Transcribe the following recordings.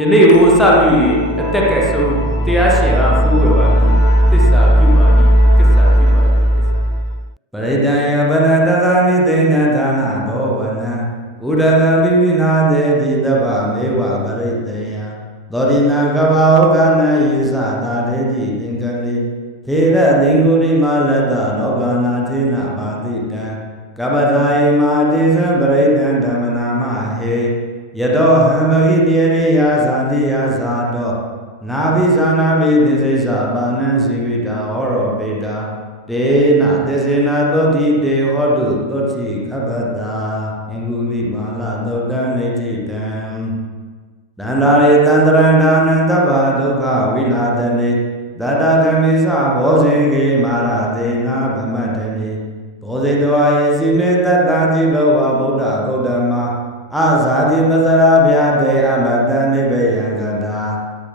ယနေ့ဟိုစပြီးအသက်ကဆုံးတရားရှင်အားဖူးဝယ်ပါသည်တစ္ဆာပြုပါသည်တစ္ဆာပြုပါသည်တစ္ဆာပရိတံယဗနတသာမိသိဏဌာနဘောဝနံဥဒကံပိပိနာတေတိတဗ္ဗမေဝပရိတယသောတိနာကဗ္ဗဩကနာယေသတာတေတိသင်္ကတိခေရသင်္ကုရိမလတ္တလောကနာထေနပါတိတံကပ္ပထာယမာတိသံပရိတံဓမ္မနာမဟေ ယတောဟံမဟိတေရိယာသာတိယာသာတောနာဘိသနာဘိသစ္စေသပါဏံစီဝိတာဟောရောပေတာတေနသစ္စေနာသောတိတေဟောတုသောတိခပ္ပတာအင်္ဂုလိမာလသောတံနေတိတံတန္တာရေတန္တရဏာနံတပ္ပဒုက္ခဝိနာတနေတတကမိသဘောဇင်ကေမာရတေနာဗမတ္တမိဘောဇိတဝါယေစီနေတတ္တာတိဘဝဗုဒ္ဓဂௌတမ အာဇာတိမစရာဗျာတေအမတ္တနိဗ္ဗယံကတာ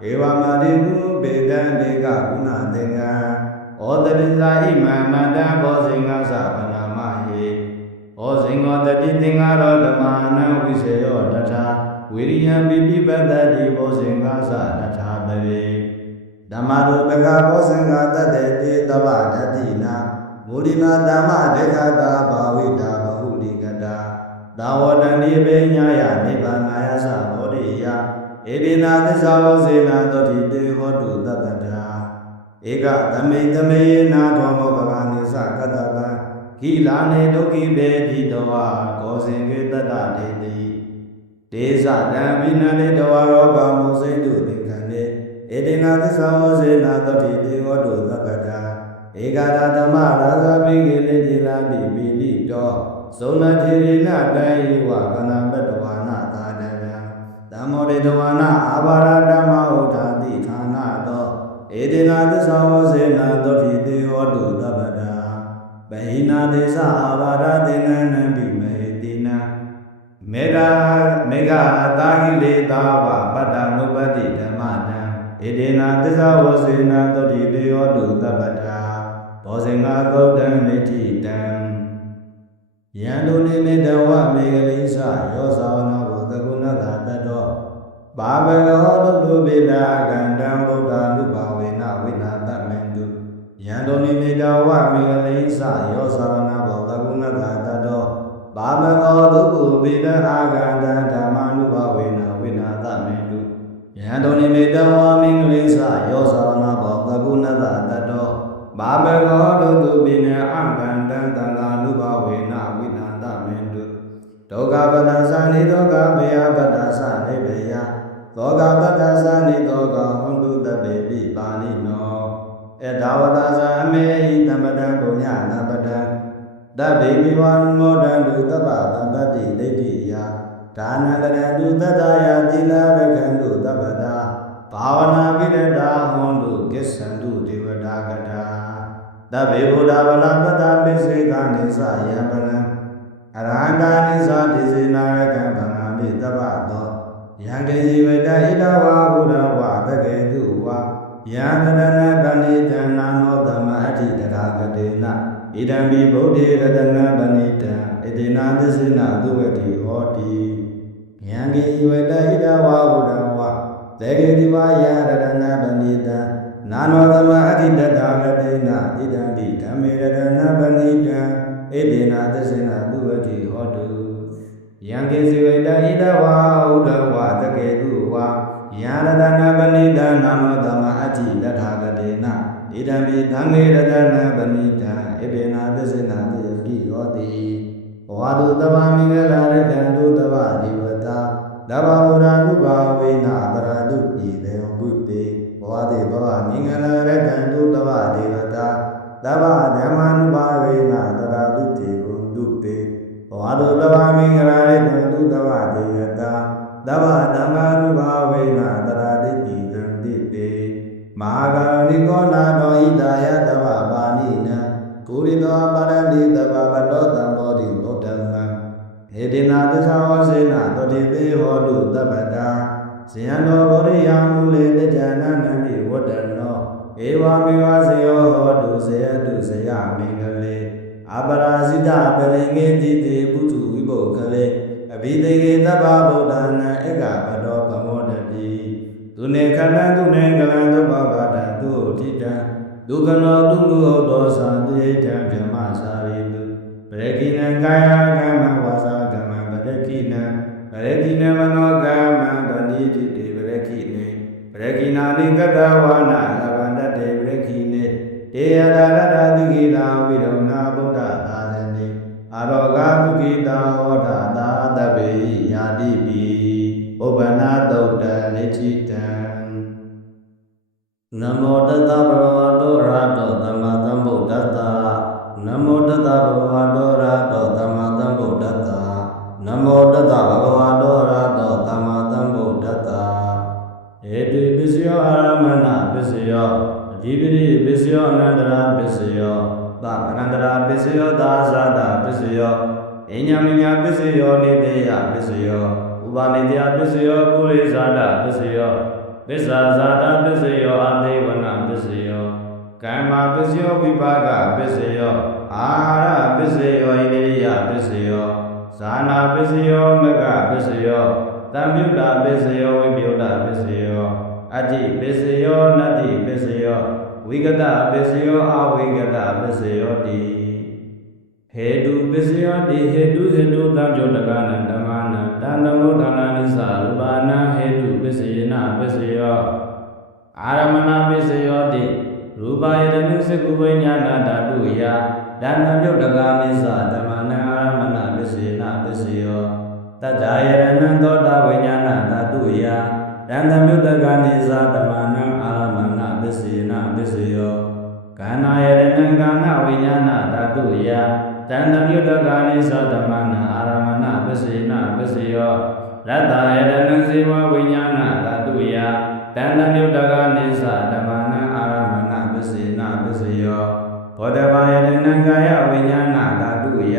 ဧဝမတိကုပေတံဒေကကုဏသင်္ကံဩတရိဇာဣမံမန္တဘောဇင်္ဂသဗနာမဟေဩဇင်္ဂောတတိသင်္ဃရောဓမ္မနံဝိစေယောတထာဝိရိယံပိပိပတ္တိဘောဇင်္ဂသတထာပရေဓမ္မရုပကဘောဇင်္ဂတတ္တေတေတဗ္ဗတတိနာမူရိနာဓမ္မဒေခတာဘာဝိတာဘဟုလိကတာ သာဝတံဒီပေညာယနိဗ္ဗာနာယသဘောဓိယဧဒီနာသစ္စာဝဇေနာတောတိတေဟောတုတပ္ပတာဧကသမိသမေနာသောမောကဘာနိသကတဗံခိလာနေဒုက္ခိဘေတိတဝါကောဇင်ကေတတ္တဒေတိဒေဇတံဘိနလေတဝါရောဂမုစိတ်တုသင်္ခန္တေဧတေနာသစ္စာဝဇေနာတတိတေဟောတုသဗ္ဗတာ ဧကရာဓမ္မရာဇာပိကိလေတိလာပိပိလိတောဇုံနထေရိနတိုင်ဝကနာပတ္တဝါနာသာတရံဓမ္မောတေတဝါနာအာဘာရဓမ္မဥဒ္ဓာတိဌာနတောဧတေနာသစ္စာဝဇေနာသောတိတေဟောတုသဗ္ဗတာဗဟိနာဒေသအာဘာရတေနနံပိမဟေတိနာမေဃမေဃအတာဟိလေသာဝပတ္တနုပတ္တိဓမ္မတံဧတေနာသစ္စာဝဇေနာသောတိတေဟောတုသဗ္ဗတာ ဘောဇင်္ဂသုတ်တံနိတိတံယံတုနိမေတဝမေဂလိသယောဇာဝနာဘုသကုဏတာတတ္တောဘာဘဂဟောတုတုပိတာကန္တံဗုဒ္ဓ ानु ဘာဝေနဝိနာတမန္တုယံတောနိမေတဝမေကလိသယောသရဏဘောတကုဏတာတတောဘာဘဂဟောတုပုပိတာအာကန္တံဓမ္မာနုဘာဝေနဝိနာတမန္တုယံတောနိမေတဝမေကလိသယောသရဏဘောတကုဏတာတတော ဘာဘဂဟောတုပုပိနာအာကန္တံတံဃာနုဘာဝေနဝိနာတမန္တုဒုက္ခပတ္တသနိဒုက္ခဘေယပတ္တသနိဘေယသောကပတ္တသနိသောကဟွန်တုတပေပိပါဏိနောအဒါဝတသအမေဟိတမတံပုညနာပတံတဗ္ဗေမိဝံမောဒံတုတပ္ပတပတ္တိဒိဋ္ဌိယဒါနန္တရတုတတ္တယသီလရခန္တုတပ္ပတာဘာဝနာ တဗ္ဗေဘုဒ္ဓဗလပတ္တပိစေကနိသယံပနံအရဟံတာနိသတိစေနာရကံဗန္နာမိတပ္ပသောယံကေဇိဝတဣဒဝါဘုရဝတကေတုဝါယံတရဏပဏိတနာနောသမအဋ္ဌိတရာကတေနဣဒံဘိဗုဒ္ဓေရတနာပဏိတံဣတိနာသစ္စေနသုဝတိဟောတိယံကေဇိဝတဣဒဝါဘုရဝတေကေတိဝါယံရတနာပဏိတံ နာနောသမအဋ္ဌိတရာကတေနဣဒံဘိဓမ္မေရတနာပဏိတံဧတေနာသစ္စေနာသူဝတိဟောတုယံကေစီဝေတဣဒဝါဥဒဝါတကေတုဝါယံရတနာပဏိတနာမောသမအဋ္ဌိတထာဂတေနဣဒံပိသံဃေရတနာပဏိတံဧတေနာသစ္စေနာတိယတိဟောတိဘဝတုတဗာမိငလာရတံတုတဗာဒီဝတာတဗ္ဗဝရဏုဘာဝေနာပရတုပိတေဟဘုတေဘ ဝတိဘဝမိငလာရတံတုတဗာဒီဝတာသဗ္ဗဓမ္မာနုဘာဝေနတရာတုတေဘုံတုတေဘဝတုတဗာမိငရာရေတုတုတဗတေယတာသဗ္ဗဓမ္မာနုဘာဝေနတရာတိတိတံတိတေမဟာကရဏိကောနာတောဣတာယသဗ္ဗပါဏိနံကိုရိတောပါရတိသဗ္ဗဗတောတံဘောဓိဗုဒ္ဓံဟေတိနာသစ္စာဝစေနတောတိသေဟောတုတပ္ပတာ ဇယံတော်ဘောရိယမူလေတကြနနံတိဝတ္တနောဧဝမေဝဇယောဟောတုဇယတုဇယမင်္ဂလေအပရာဇိတပရိငေတိတေပုထုဝိပုဂ္ဂလေအဘိသေကေတဗ္ဗဗုဒ္ဓနာဧကပတောကမောတတိနံသူနေကလံသဘောပါဒံသူတိတံဒုက္ခနောသူလူဟုတ်သောသံတိတံဗြဟ္မစာရိတုပရကိနံကာယကမ္မဝါစာကမ္မပရကိနံ ပရကိနံမနောကမ္မတဏိတိတေပရကိနေပရကိနာနိကတဝါနာလဗန္တတေပရကိနေတေယတာရတတိကိလာဝိရုဏဗုဒ္ဓသာသနေအာရောဂတုကိတာဟောတာသာတပေယာတိပိဥပ္ပနာတုတ်တံနိချိတံနမောတတဗဗဝတောရတောသမ္မာသမ္ဗုဒ္ဓတ္တနမောတတဗဗဝတောရတောသမ္မာသမ္ဗုဒ္ဓတ္တနမောတတဗဗဝ အဓိပတိပစ္စယောအနန္တရာပစ္စယောသဗ္ဗအနန္တရာပစ္စယောသာဇာတာပစ္စယောအညမညာပစ္စယောနိတေယပစ္စယောဥပါနိတယပစ္စယောပုရိဇာတာပစ္စယောပစ္စာဇာတာပစ္စယောအတေဝနာပစ္စယောကမ္မာပစ္စယောဝိပါကပစ္စယောအာဟာရပစ္စယောဣန္ဒိယပစ္စယောဇာနာပစ္စယောမကပစ္စယောသံမြုတ္တာပစ္စယောဝိပယုတ္တာပစ္စယော အတ္တိပစ္စယောနတ္တိပစ္စယောဝိကတပစ္စယောအဝိကတပစ္စယောတိဟေတုပစ္စယောတိဟေတုဟေတုသံဃောတကနံဓမ္မနံတံသမုဒ္ဒနာနိသရူပနာဟေတုပစ္စယေနပစ္စယောအာရမဏပစ္စယောတိရူပယတနုစကုဝိညာဏဓာတုယတံသမုဒ္ဒကာနိသဓမ္မနံအာရမဏပစ္စယေနပစ္စယောတတ္တယရဏံသောတာဝိညာဏဓာတုယ တံသမုဒ္ဒကာနိသဓမ္မနံအာရမဏပစ္စယေနပစ္စယောကန္နာယရဏံကာဏဝိညာဏဓာတုယတန္တမြုတ္တကာနိသဓမ္မနာအာရမဏပစ္စေနပစ္စယောရတ္တယတနံဇေဝဝိညာဏဓာတုယတန္တမြုတ္တကာနိသဓမ္မနာအာရမဏပစ္စေနပစ္စယောဘောဓဘာယတနံကာယဝိညာဏဓာတုယ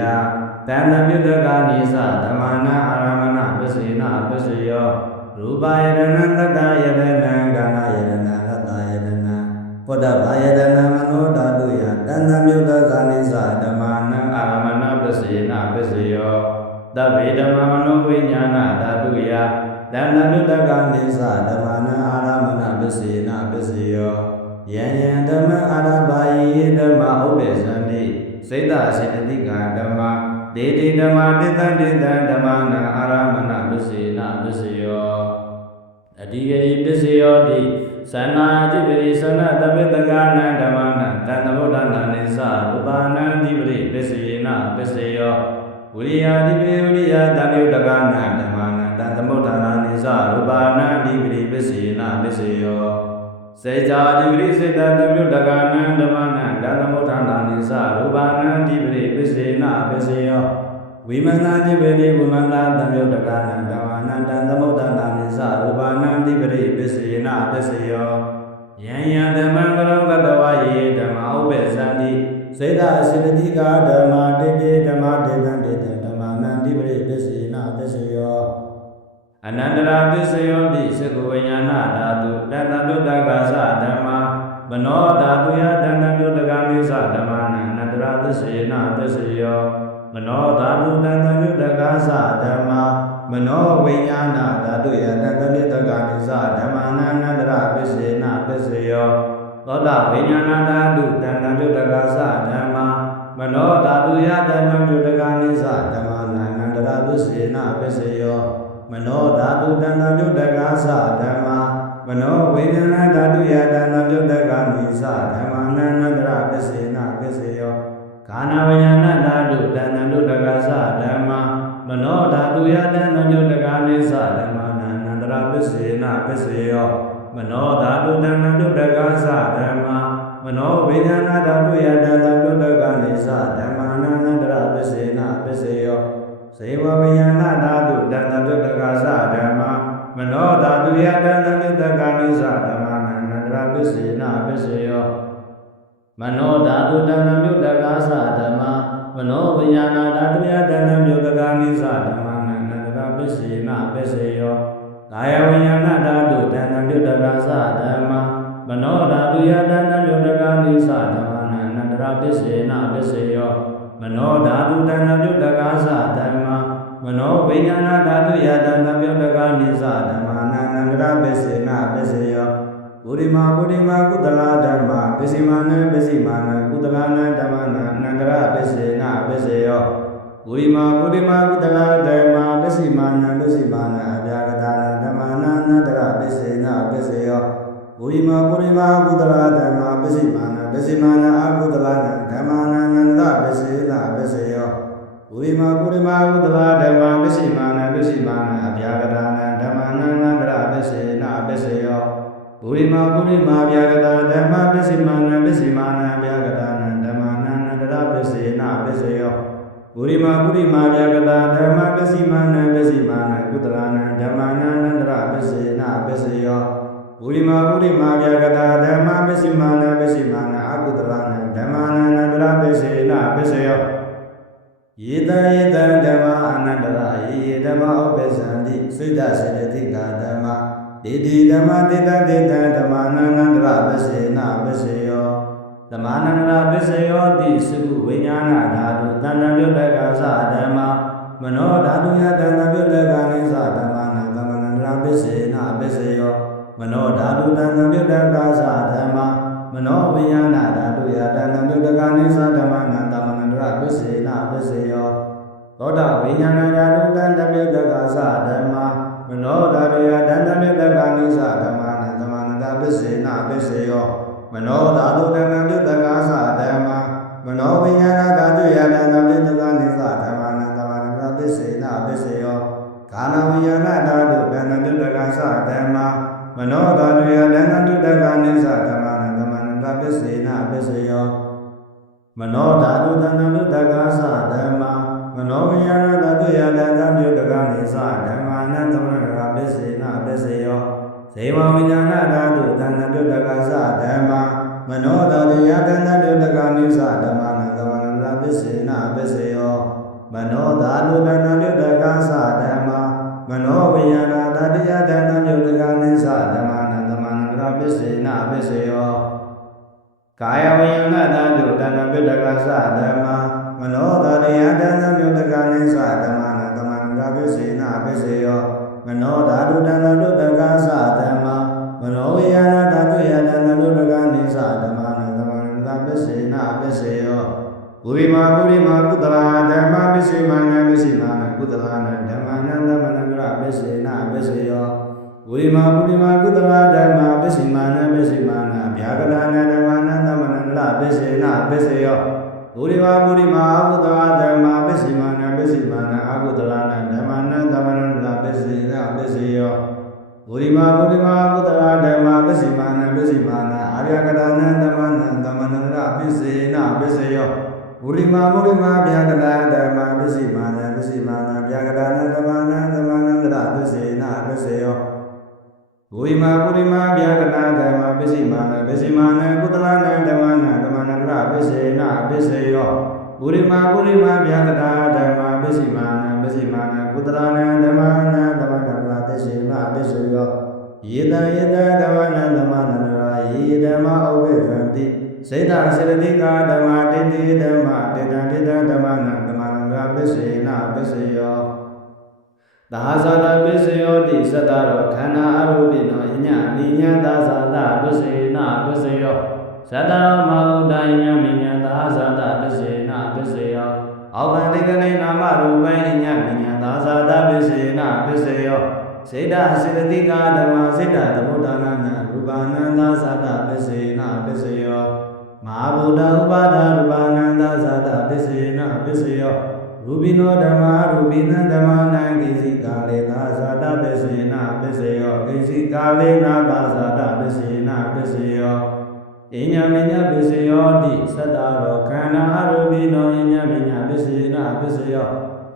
တန္တမြုတ္တကာနိသဓမ္မနာအာရမဏပစ္စေနပစ္စယော ရူပယတနံတတ္တယတနံကာဏယတနံရတ္တယတနံပုဒ္ဓဘာယတနာမနောဓာတုယတန္တမြုတ္တဇာနိသဓမ္မာနံအာရမဏပစ္စယေနပစ္စယောတဗ္ဗေဓမ္မမနောဝိညာဏဓာတုယတန္တမြုတ္တကနိသဓမ္မာနံအာရမဏပစ္စယေနပစ္စယောယံယံဓမ္မအာရဘာယိဓမ္မဥပ္ပေသန္တိစိတ်တစေတတိကဓမ္မဒေတိဓမ္မတိတံတိတံဓမ္မနံအာရမဏပစ္စယေနပစ္စယော အဓိဂရိပစ္စယောတိသန္နာတိပရိသနတပိတကနံဓမ္မနံတန်တဗုဒ္ဓနာနိသရူပနာတိပရိပစ္စယေနပစ္စယောဝိရိယာတိပိဝိရိယတံယုတကနံဓမ္မနံတန်တဗုဒ္ဓနာနိသရူပနာတိပရိပစ္စယေနပစ္စယောစေဇာတိပရိစေတတံယုတကနံဓမ္မနံတန်တဗုဒ္ဓနာနိသရူပနာတိပရိပစ္စယေနပစ္စယော ဝိမန္တတိပေတိဝိမန္တသံယုတ်တကနံဓမ္မနံတံသမုဒ္ဒနာနိသရူပနံတိပရိပစ္စယေနပစ္စယောယံယံဓမ္မံကရောကတဝယေဓမ္မဥပ္ပေသန္တိစေတစေတတိကဓမ္မတေတေဓမ္မတေတံတေတံဓမ္မနံတိပရိပစ္စယေနပစ္စယောအနန္တရာပစ္စယောတိသကုဝိညာဏဓာတုတတ္တတုတ္တကာသဓမ္မမနောဓာတုယတန္တမြုတ္တကမိသဓမ္မနံအနန္တရာပစ္စယေနပစ္စယော မနောဓာတုတန်တမြုတကာသဓမ္မာမနောဝိညာဏဓာတုယတတလိတကနိသဓမ္မာနန္တရပစ္စေနပစ္စယောသောတာဝိညာဏဓာတုတန်တမြုတကာသဓမ္မာမနောဓာတုယတန်တမြုတကနိသဓမ္မာနန္တရပစ္စေနပစ္စယောမနောဓာတုတန်တမြုတကာသဓမ္မာမနောဝိညာဏဓာတုယတန်တမြုတကနိသဓမ္မာနန္တရပစ္စေနပစ္စယော ကာနာဝိညာဏဓာတုတဏ္ဍတုတကသဓမ္မမနောဓာတုယတဏ္ဍညုတကာနိသဓမ္မနာနန္တရာပစ္စေနပစ္စယောမနောဓာတုတဏ္ဍတုတကသဓမ္မမနောဝိညာဏဓာတုယတဏ္ဍတုတကနိသဓမ္မနာနန္တရာပစ္စေနပစ္စယောဇေဝဝိညာဏဓာတုတဏ္ဍတုတကသဓမ္မမနောဓာတုယတဏ္ဍညုတကာနိသဓမ္မနာနန္တရာပစ္စေနပစ္စယော မနောဓာတုတဏ္ဍမြုတ္တကာသဓမ္မမနောဝိညာဏဓာတုယတဏ္ဍမြုတ္တကာနိသဓမ္မနန္တရပစ္စေနပစ္စယောကာယဝိညာဏဓာတုတဏ္ဍမြုတ္တကာသဓမ္မမနောဓာတုယတဏ္ဍမြုတ္တကာနိသဓမ္မနန္တရပစ္စေနပစ္စယောမနောဓာတုတဏ္ဍမြုတ္တကာသဓမ္မမနောဝိညာဏဓာတုယတဏ္ဍမြုတ္တကာနိသဓမ္မနန္တန္တရာပစ္စေနပစ္စေယော ပုရိမာပုရိမာကုသလာဓမ္မပစ္စည်းမာနပစ္စည်းမာနကုသလာနဓမ္မနာအနန္တရာပစ္စေနပစ္စေယောပုရိမာပုရိမာကုသလာဓမ္မပစ္စည်းမာနပစ္စည်းမာနအပြာကတာနဓမ္မနာအနန္တရာပစ္စေနပစ္စေယောပုရိမာပုရိမာကုသလာဓမ္မပစ္စည်းမာနပစ္စည်းမာနအကုသလာနဓမ္မနာအနန္တရာပစ္စေနပစ္စေယောဝိမာပုရိမာဥဒ္ဒလာဓမ္မပစ္စည်းမာနပစ္စည်းမာနအဗျာကတာနဓမ္မနန္နန္တရပစ္စေနပစ္စေယော ဝိမာပုရိမာဗျာကတာဓမ္မပစ္စည်းမာနပစ္စည်းမာနအဗျာကတာနဓမ္မနန္နန္တရပစ္စေနပစ္စေယောဝိမာပုရိမာဗျာကတာဓမ္မပစ္စည်းမာနပစ္စည်းမာနကုတလာနဓမ္မနန္နန္တရပစ္စေနပစ္စေယောဝိမာပုရိမာဗျာကတာဓမ္မပစ္စည်းမာနပစ္စည်းမာနအကုတလာနဓမ္မနန္နန္တရပစ္စေနပစ္စေယောယေတယေတဓမ္မအနန္တရာယေယေဓမ္မဥပ္ပဇံတိစိတ်တစေတသိကာဓမ္မ ဒေတိဓမ္မတေတတေတဓမ္မနန္တရာပစ္စေနပစ္စေယောဓမ္မနန္တရာပစ္စေယောတိသုဝိညာဏဓာတုတဏ္ဍပြုတ်တကသဓမ္မမနောဓာတုယတဏ္ဍပြုတ်တကနိသဓမ္မနန္တမနန္တရာပစ္စေနပစ္စေယောမနောဓာတုတဏ္ဍပြုတ်တကသဓမ္မမနောဝိညာဏဓာတုယတဏ္ဍပြုတ်တကနိသဓမ္မနန္တမနန္တရာပစ္စေနပစ္စေယောသောတာဝိညာဏဓာတုတံတမြတ်တက္ကသဓမ္မမနောဓာတုယတံတ မြတ်တက္ကနိသဓမ္မနသမန္တပစ္စေနပစ္စေယောမနောဓာတုတံတမြတ်တက္ကသဓမ္မမနောဝိညာဏဓာတုယတံတမြတ်တက္ကနိသဓမ္မနသမန္တပစ္စေနပစ္စေယောကာလဝိညာဏဓာတုတံတမြတ်တက္ကသဓမ္မမနောဓာတုယတံတမြတ်တက္ကနိသဓမ္မနသမန္တပစ္စေနပစ္စေယောမနောဓာတုတန္တနုတက္ကသဓမ္မာမနောဝိညာဏတတုယတတံပြုတကနေသဓမ္မာနသမဏရာ ပစ္စေနပစ္စေယောဇေဝဝိညာဏဓာတုတန္တပြုတက္ကသဓမ္မာမနောဓာတုယတန္တပြုတကနေသဓမ္မာနသမဏရာပစ္စေနပစ္စေယောမနောဓာတုတန္တပြုတက္ကသဓမ္မာမနောဝိညာဏတတယတန္တပြုတကနေသဓမ္မာနသမဏရာပစ္စေနပစ္စေယောကာယဝိညာဏဓာတုတဏ္ဍပိတကသဓမ္မမနောဓာတယတဏ္ဍမြုတကနိသဓမ္မနာတမန္တပိစေနာပိစေယော မနောဓာတုတဏ္ဍတုတကသဓမ္မမနောဝိညာဏဓာတုယတဏ္ဍတုတကနိသဓမ္မနာတမန္တပိစေနာပိစေယောဝိမာပုရိမာကုတလာဓမ္မပိစေမာနပိစေမာနကုတလာနဓမ္မနန္တမနန္တရပိစေနာပိစေယောဝိမာပုရိမာကုသလာဓမ္မပစ္စည်းမာနပစ္စည်းမာနဗျာကတာနဓမ္မနန္တမနန္တပစ္စေနပစ္စေယောဝိမာပုရိမာအကုသလာဓမ္မပစ္စည်းမာနပစ္စည်းမာနအကုသလာ ဝိမာပုရိမာအကုသလာဓမ္မပစ္စည်းမာနပစ္စည်းမာနအာရကတာနန္တမနန္တမနန္တပစ္စေနပစ္စေယောဝိမာပုရိမာဗျာကတာဓမ္မပစ္စည်းမာနပစ္စည်းမာနဗျာကတာနန္တမနန္တမနန္တပစ္စေနပစ္စေယောဝိမာပုရိမာဗျာကနာဓမ္မပစ္စည်းမာနပစ္စည်းမာနကုတလနာဓမ္မနာဓမ္မနာရပစ္စေနပစ္စေယောပုရိမာပုရိမာဗျာကနာဓမ္မပစ္စည်းမာနပစ္စည်းမာနကုတလနာဓမ္မနာဓမ္မ နာရပစ္စေနပစ္စေယောယေတယေတဓမ္မနာဓမ္မနာရယေဓမ္မဥပ္ပဇံတိစေတစေတတိကာဓမ္မတေတိဓမ္မတေတံတေတံဓမ္မနာဓမ္မနာရပစ္စေနပစ္စေယောသာဇာတပစ္စယောတိသတ္တရောခန္ဓာအရူပိနောအညမိညာသာဇာတပစ္စေနပစ္စယောသတ္တရောမဟုတယညမိညာသာဇာတပစ္စေနပစ္စယောအောကံတိကနေနာမရူပံအညမိညာသာဇာတပစ္စေနပစ္စယော စေတစေတတိကာဓမ္မစေတသမုဒ္ဒနာနရူပနန္သာဇာတပစ္စေနပစ္စယောမဟာဗုဒ္ဓဥပါဒရူပနန္သာဇာတပစ္စေနပစ္စယောရူပိနောဓမ္မာရူပိနံဓမ္မာနံကိစီကာလေသာဇာတပစ္စေနပစ္စယောကိစီကာလေနာသာဇာတပစ္စေနပစ္စယောအညမညပစ္စယောတိသတ္တရောခန္ဓာရူပိနောအညမညပစ္စေနပစ္စယော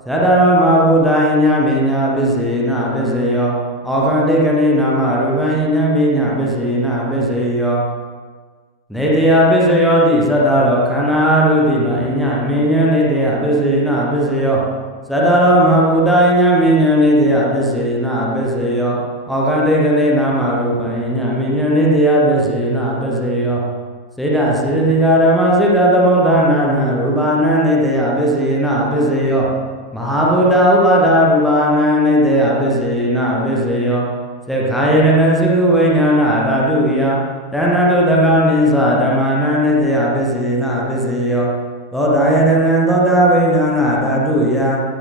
သတ္တရောမဘုဒ္ဓအညမညပစ္စေနပစ္စယောဩဃတိကနေနာမရူပံအညမညပစ္စေနပစ္စယောနေတယပစ္စယောတိသတ္တရောခန္ဓာရူပိနောအညမင်းညာနေတယပစ္စေနပစ္စယောသတ္တရောမဘုဒ္ဓအညမင်းညာနေတယပစ္စေနပစ္စယောဩကတိကနေနာမရူပံအညမင်းညာနေတယပစ္စေနပစ္စယောစေတစေတိကာဓမ္မစေတသမုဒ္ဒနာနရူပနာနေတယပစ္စေနပစ္စယော မဟာဗုဒ္ဓဥပါဒရူပနာနေတယပစ္စေနပစ္စယောစေသက္ခာယတနသုဝိညာဏဓာတုယတဏ္ဍတုတကနိသဓမ္မနာနိတယပစ္စေနပစ္စေယောသောတာယတနသောတာဝိညာဏဓာတုယ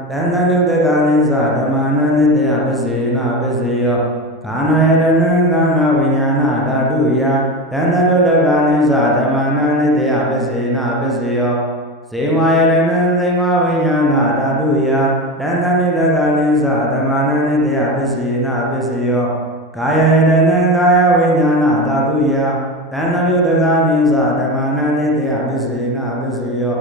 တဏ္ဍတုတကနိသဓမ္မနာနိတယပစ္စေနပစ္စေယောကာနာယတနကာနာဝိညာဏဓာတုယတဏ္ဍတုတကနိသဓမ္မနာနိတယပစ္စေနပစ္စေယောဇေဝယတနသေဝဝိညာဏဓာ တုယတဏ္ဍနိတကနိသဓမ္မနာနိတယပစ္စေနပစ္စေယောကာယရဏံကာယဝိညာဏဓာတုယတဏ္ဍမြုတကာမိသဓမ္မနာနိတယပစ္စေနပစ္စယော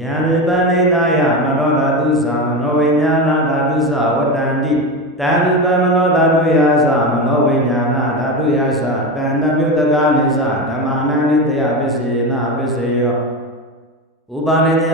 ယံရိပဏိတယမနောဓာတုသမနောဝိညာဏဓာတုသဝတ္တန္တိတံရိပမနောဓာတုယသမနောဝိညာဏဓာတုယသတဏ္ဍမြုတကာမိသဓမ္မနာနိတယပစ္စေနပစ္စယောဥပါနေတယပစ္စယောတိပုရိမာပုရိမာကု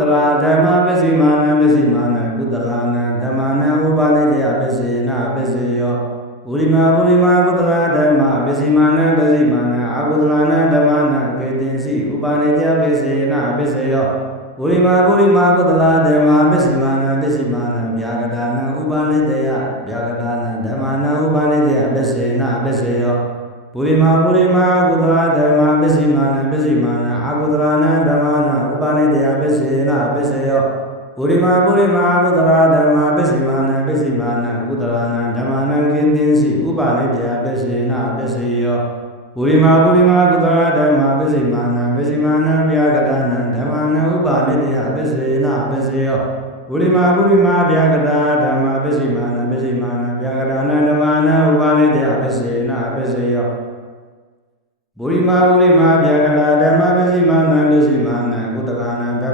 တလာဓမ္မပစ္စည်းမာနပစ္စည်းမာနကုတလာနံဓမ္မနံဥပါနေတယပစ္စေနပစ္စယောပုရိမာပုရိမာကုတလာဓမ္မပစ္စည်းမာနပစ္စည်းမာနအကုတလာနံဓမ္မနံကေတင်စီဥပါနေတယပစ္စေနပစ္စယောပုရိမာပုရိမာကုတလာဓမ္မပစ္စည်းမာနပစ္စည်းမာနဗျာကတာနံဥပါနေတယဗျာကတာနံဓမ္မနံဥပါနေတယပစ္စေနပစ္စယောပုရိမာပုရိမာကုသလဓမ္မပစ္စည်းမာနပစ္စည်းမာန ပုရိမာပုရိမာကုသလဓမ္မပစ္စည်းမာနပစ္စည်းမာနကုသလနံဓမ္မနံကိဉ္တင်စီဥပါနေတယပစ္စေနပစ္စယောပုရိမာပုရိမာကုသလဓမ္မပစ္စည်းမာနပစ္စည်းမာနဗျာကတနံဓမ္မနံဥပါနေတယပစ္စေနပစ္စယောပုရိမာပုရိမာဗျာကတာဓမ္မပစ္စည်းမာနပစ္စည်းမာနဗျာကတနံဓမ္မနံဥပါနေတယပစ္စေနပစ္စယောဗုရိမာဗုရိမာဗျာကလာဓမ္မပစ္စည်းမာနံပစ္စည်းမာနံကုတကနာဓ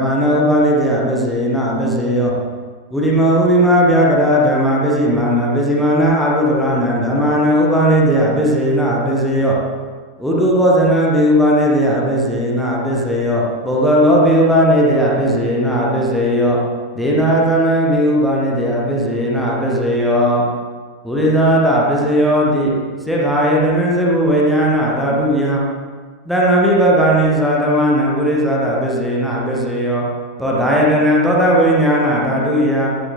မ္မနာဥပနိတ္တယပစ္စေနပစ္စေယောဗုရိမာဗုရိမာဗျာကလာဓမ္မပစ္စည်းမာနံပစ္စည်းမာနံအကုတကနာဓမ္မနာဥပနိတ္တယပစ္စေနပစ္စေယောဥဒုဘောဇနံပိဥပနိတ္တယပစ္စေနပစ္စေယောပုဂ္ဂလောပိဥပနိတ္တယပစ္စေနပစ္စေယောဒေနာသနံပိဥပနိတ္တယပစ္စေနပစ္စေယောပုရိသတာပစ္စယောတိစေခာယတမင်းစကုဝိညာဏဓာတုယ တဏ္ဍမိဘကာနိသာတဝနပုရိသတာပစ္စေနပစ္စယောသောဒါယတနံသောတဝိညာဏဓာတုယ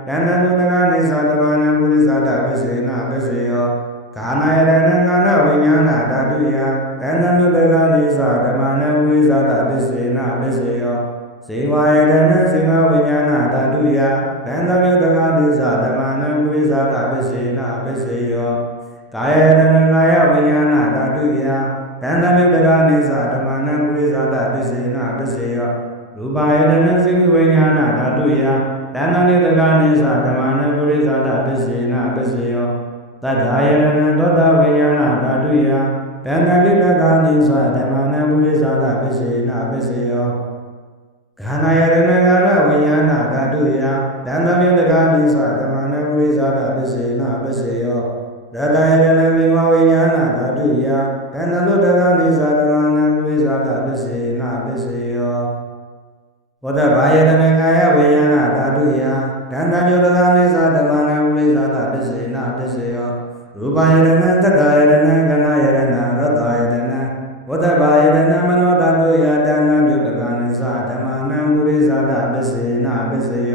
တဏ္ဍနုတကာနိသာတဝနပုရိသတာပစ္စေနပစ္စယောကာနာယတနံကာနဝိညာဏဓာတုယတဏ္ဍနုတကာနိသာဓမ္မနပုရိသတာပစ္စေနပစ္စယောဇေဝယတနံစေဝဝိညာဏဓာတုယတဏ္ဍမြုတကာနိသာဓမ္မနပုရိသတာပစ္စေနပစ္စယောကာယတနံကာယဝိညာဏဓာတုယ တဏ္ဍမြုတကာနိသာဓမ္မနပုရိသတာပစ္စေနပစ္စယောရူပယတနံစေဝိညာဏဓာတုယတဏ္ဍမြုတကာနိသာဓမ္မနပုရိသတာပစ္စေနပစ္စယောတတ္ထာယတနံသောတာဝိညာဏဓာတုယတဏ္ဍမြုတကာနိသာဓမ္မနပုရိသတာပစ္စေနပစ္စယောခန္ဓာယတနာကာရဝိညာဏဓာတုယတန္တမြုတကာနိသဓမ္မနပုရိသတာပစ္စေနပစ္စေယော ရတယတနာမိမဝိညာဏဓာတုယတန္တလုတကာနိသဓမ္မနပုရိသတာပစ္စေနပစ္စေယောဝတ္တဘာယတနာကာယဝိညာဏဓာတုယတန္တမြုတကာနိသဓမ္မနပုရိသတာပစ္စေနပစ္စေယောရူပယတနာတက္ကယတနာကနာယတနာရတယတနာဝတ္တဘာယတနာမနောဓာတုယတန္တမြုတကာနိသဓမ္မနံပုရိသတာပစ္စေနပစ္စယော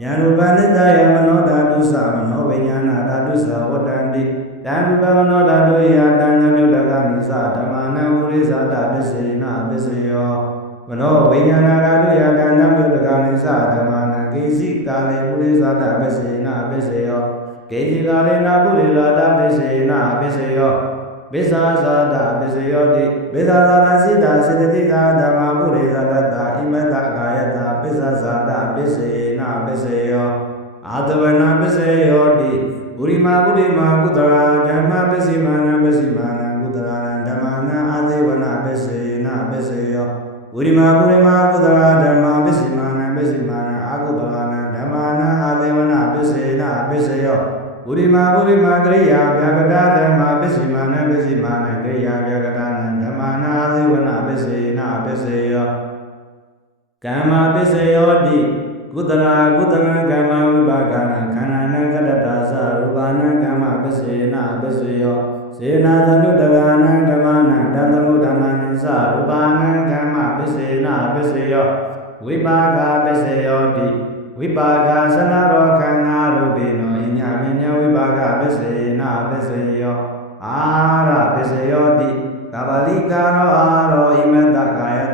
ယံရူပနိတယမနောဓာတုသမနောဝိညာဏဓာတုသဝတ္တန္တိတံရူပမနောဓာတုယတံညမြုတကနိသဓမ္မနံပုရိသတာပစ္စေနပစ္စယောမနောဝိညာဏဓာတုယတံညမြုတကနိသဓမ္မနံကေစီကာလေပုရိသတာပစ္စေနပစ္စယောကေစီကာလေနာပုရိလာတာပစ္စေနပစ္စယောဝိဇာဇာတာပစ္စယောတိဝိဇာဇာတာစိတာစေတသိကာဓမ္မ ပုရိသတတ္တာဣမတ္တကာယတာပစ္ဆဇာတာပစ္စေနပစ္စယောအာတဝနာပစ္စယောတိပုရိမာပုရိမာကုတရာဓမ္မပစ္စည်းမာနပစ္စည်းမာနကုတရာဓမ္မနာအာသေဝနာပစ္စေနပစ္စယောပုရိမာပုရိမာကုတရာဓမ္မပစ္စည်းမာနပစ္စည်းမာနအာကုတရာဓမ္မနာအာသေဝနာပစ္စေနပစ္စယောပုရိမာပုရိမာကရိယာဗျာကတာဓမ္မာပစ္စည်းမာနပစ္စည်းမာနကရိယာဗျာကတာနံဓမ္မာနာသေဝနာပစ္စေနာပစ္စေယော ကမ္မာပစ္စေယောတိကုသလာကုသလံကမ္မဝိပါကနာခန္ဓာနံကတ္တတာသရူပနာကမ္မပစ္စေနာပစ္စေယောစေနာသနုတဂာနံဓမ္မနံဓမ္မမုဓမ္မနံသရူပနာကမ္မပစ္စေနာပစ္စေယောဝိပါကပစ္စေယောတိဝိပါကသနာရောခန္ဓာရူပိနောအညစေနာပစ္စယောအာရပစ္စယောတိကပလိကာရောအာရောဣမတကာယ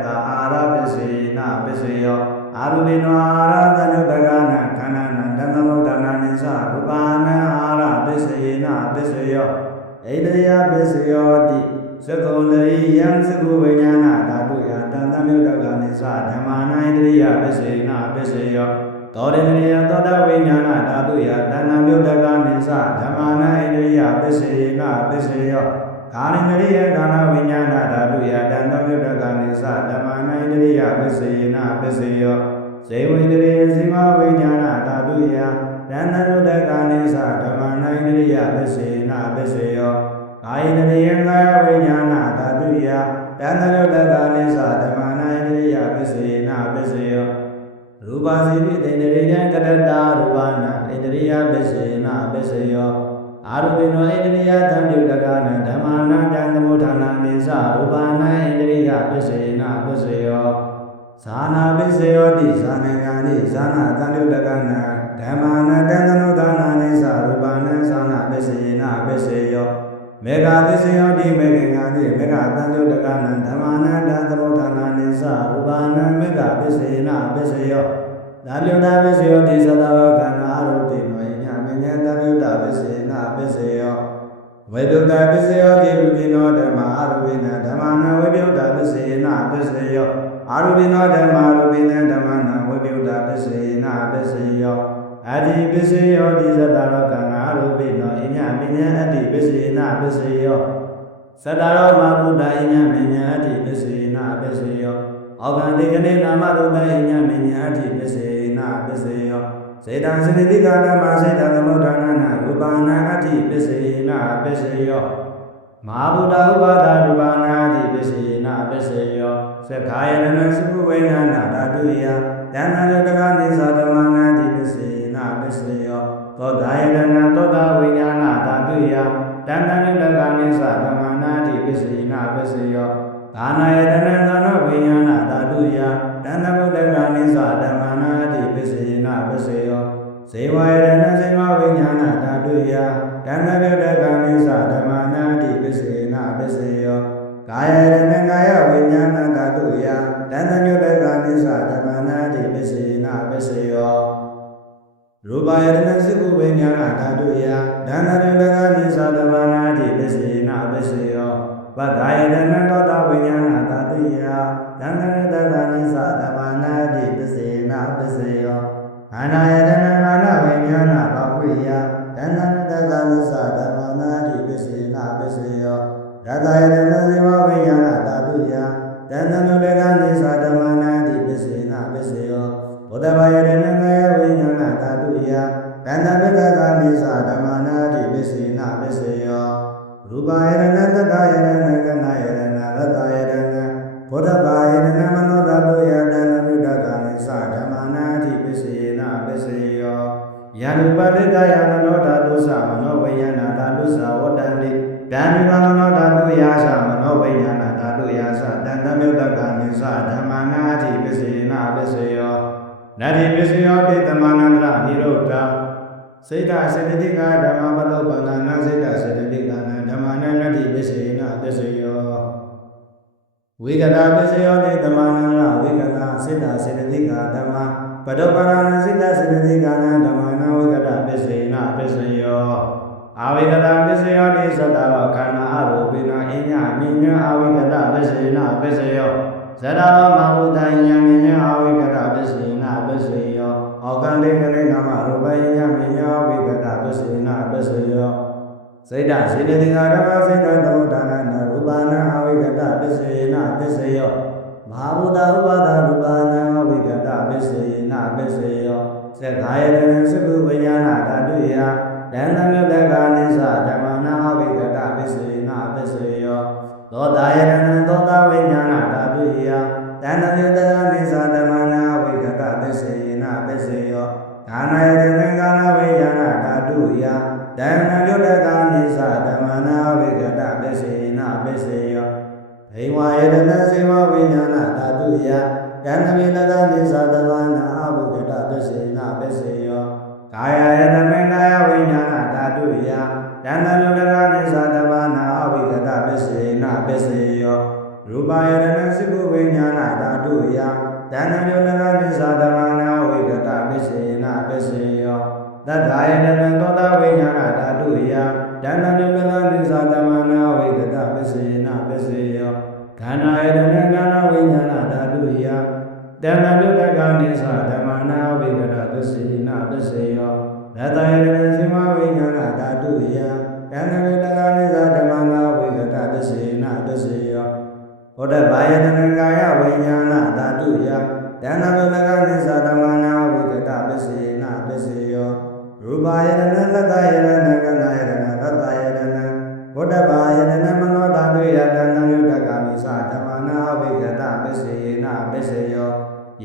တအာ ရပစ္စေနာပစ္စယောအာရုပိနောအာရတညုတကနာခန္ဓာနာတသမုဒ္ဒနာနိသရူပါနံအာရပစ္စေနာပစ္စယောဣန္ဒရိယပစ္စယောတိသကုံတရိယံသကုဝိညာဏဓာတုယတန်တမြုတကနိသဓမ္မာနဣန္ဒရိယပစ္စေနာပစ္စယောသောတေနရိယသောတဝိညာဏဓာတုယတဏ္ဍမြုတကနိသဓမ္မာနဣန္ဒရိယပစ္စေနာပစ္စယော ကာနိနရိယကာနဝိညာဏဓာတုယတန်တမြုတကနိသဓမ္မာနဣန္ဒရိယပစ္စေနာပစ္စယောဇေဝိန္ဒရိယဇိမဝိညာဏဓာတုယတန်တမြုတကနိသဓမ္မာနဣန္ဒရိယပစ္စေနာပစ္စယောကာယိနရိယကာယဝိညာဏဓာတုယတန်တမြုတကနိသဓမ္မာနဣန္ဒရိယပစ္စေနာပစ္စယောရူပါစီပိတေန္ဒရိယံကတတ္တာရူပနာဣန္ဒရိယပစ္စေနပစ္စယော အာရုပိနောဣန္ဒရိယသံယုတကနံဓမ္မာနံတံသမုဌာနာနိသရူပနာဣန္ဒရိယပစ္စေနပစ္စယောဇာနာပစ္စယောတိဇာနံကာနိဇာနာသံယုတကနံဓမ္မာနံတံသမုဌာနာနိသရူပနာဇာနာပစ္စေနပစ္စယောမေဃပစ္စယောတိမေဃင်္ဂာတိမေဃသံယုတကနံဓမ္မာနံတံသမုဌာနာနိသရူပနာမေဃပစ္စေနပစ္စယောသာပြုတာပစ္စယောတိသတဝကနာအရုတိနောယ ညမညံသပြုတာပစ္စေနာပစ္စယောဝေဒုတာပစ္စယောတိရူပိနောဓမ္မာအရုပိနဓမ္မာနဝေပြုတာပစ္စေနာပစ္စယောအာရုပိနောဓမ္မာရူပိနဓမ္မာနဝေပြုတာပစ္စေနာပစ္စယောအတ္တိပစ္စယောတိသတဝကနာအရုပိနောယညမညံအတ္တိပစ္စေနာပစ္စယောသတ္တရောမဘုဒ္ဓယညမညံအတ္တိပစ္စေနာပစ္စယောဩကံတိကနေနာမရူပယညမညာတိပစ္စေနာပစ္စေယော စေတံစတိတိကာဓမ္မစေတသမုဒ္ဒနာနာရူပနာအတ္တိပစ္စေနာပစ္စေယောမဟာဗုဒ္ဓဥပါဒရူပနာအတ္တိပစ္စေနာပစ္စေယောသက္ခာယတနသုဝိညာဏဓာတုယတဏ္ဍယတကနိသဓမ္မနာတိပစ္စေနာပစ္စေယောသောတာယတနာသောတာဝိညာဏဓာတုယတဏ္ဍယတကနိသဓမ္မနာတိပစ္စေနာပစ္စေယော ဒါနာယတနံသာနဝိညာဏဓာတုယတဏ္ဍဗုဒ္ဓဂာနိသဓမ္မနာတိပစ္စေနပစ္စေယောဇေဝယတနံဇေဝဝိညာဏဓာတုယတဏ္ဍဗုဒ္ဓဂာနိသဓမ္မနာတိပစ္စေနပစ္စေယောကာယရဏံကာယဝိညာဏဓာတုယတဏ္ဍညုတဂာနိသဓမ္မနာတိပစ္စေနပစ္စေယောရူပယတနံစိကုဝိညာဏဓာတုယတဏ္ဍရဏဂာနိသဓမ္မနာတိပစ္စေနပစ္စေယော ပတ္တာယတနံသောတာဝိညာဏတာတိယသံဃရတတနိသဓမ္မနာတိပစ္စေနာပစ္စေယောအာနာယတနံအာနာဝိညာဏဘဝိယသံဃရတတနိသဓမ္မနာတိပစ္စေနာပစ္စေယောရတယတနံဇေဝဝိညာဏတာတိယသံဃနုတကနိသဓမ္မနာတိပစ္စေနာပစ္စေယောဘုဒ္ဓဘာယတနံကာယဝိညာဏတာတိယသံဃပတကနိသဓမ္မနာတိပစ္စေနာပစ္စေယော ရူပယရဏတတယရဏကနာယရဏရတယရဏဘုဒ္ဓဘာယရဏမနောတတုယတနုဒကနိသဓမ္မနာတိပစ္စေနာပစ္စေယောယံဥပတိတယမနောဓာတုသမနောဝိယနာဓာတုသဝတ္တန္တိတံမိမမနောဓာတုယာသမနောဝိညာဏဓာတုယာသတန်တမြုတ္တကနိသဓမ္မနာတိပစ္စေနာပစ္စေယောနတ္တိပစ္စယောတိတမနန္တရနိရောဓ စေတစေတတိကဓမ္မပတောပန္နနာစေတစေတတိကနံဓမ္မနနတိပစ္စေနပစ္စယောဝိကတာပစ္စယောတိတမနနာဝိကတာစေတစေတတိကဓမ္မပတောပန္နနာစေတစေတတိကနံဓမ္မနာဝိကတာပစ္စေနပစ္စယောအာဝိကတာပစ္စယောတိသတ္တဝခန္ဓာအရူပိနာအညမြညအာဝိကတာပစ္စေနပစ္စယောဇရဝမဘုဒ္ဓယံမြညအာဝိကတာပစ္စေနပစ္စယော ဩကံတေကလေးနာမရူပယညမညဝိကတပစ္စေနာပစ္စယောစေတစေတတိကာဓမ္မစေတသမုဒ္ဒနာနရူပနာအဝိကတပစ္စေနာပစ္စယောမဟာဘုဒ္ဓဥပါဒရူပနာအဝိကတပစ္စေနာပစ္စယောသက္ခာယတနသကုဝိညာဏဓာတုယတန်တမြုတ္တကာနိသဓမ္မနာအဝိကတပစ္စေနာပစ္စယောသောတာယတနသောတာဝိညာဏဓာတုယတန်တမြုတ္တကာနိသဓမ္မနာအဝိကတ ပစ္စေနာပစ္စယောကာနာယတနကာနာဝိညာဏဓာတုယတဏ္ဍယုတ္တကာနိသဓမ္မနာဝိကတပစ္စေနာပစ္စယောဘိဝါယတနစေဝဝိညာဏဓာတုယတဏ္ဍမေတကနိသဓမ္မနာအဝိကတပစ္စေနာပစ္စယောကာယယတနကာယဝိညာဏဓာတုယတယန္တယုတကနိသတဘာနာအဝိကတပစ္စေနပစ္စေယောရူပယတနာစိကုဝိညာဏဓာတုယ ယန္တယုတကနိသတဘာနာအဝိကတပစ္စေနပစ္စေယောသတ္ထာယတနာသောတာဝိညာဏဓာတုယယန္တယုတကနိသတဘာနာအဝိကတပစ္စေနပစ္စေယောခန္ဓာယတနာခန္ဓာဝိညာဏဓာတုယတဏ္ဍယုတကနိသဓမ္မနာဝိကတပစ္စေနပစ္စေယောရတယရဇိမဝိညာဏဓာတုယယန္တဝေတကနိသဓမ္မနာဝိကတသစေနသစေယော ဘုဒ္ဓဘာယတနံကာယဝိညာဏဓာတုယယန္တဝေတကနိသဓမ္မနာဝိကတသစေနသစေယောရူပယတနလတ္တယတနကနာယတနသတ္တယတနဘုဒ္ဓဘာယတနမနောဓာတုယတန္တယုတကမိသဓမ္မနာဝိကတသစေနသစေယော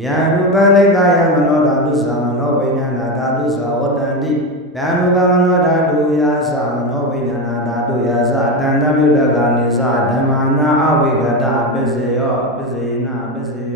ယံရူပနိကာယမနောဓာတုသမနောဝိညာဏဓာတုသဝတ္တန္တိ ယံရူပမနောဓာတုယာသမနောဝိညာဏဓာတုယာသတန္တမြုတကနိသဓမ္မာနာအဝိကတပစ္စေယောပစ္စေနပစ္စေယော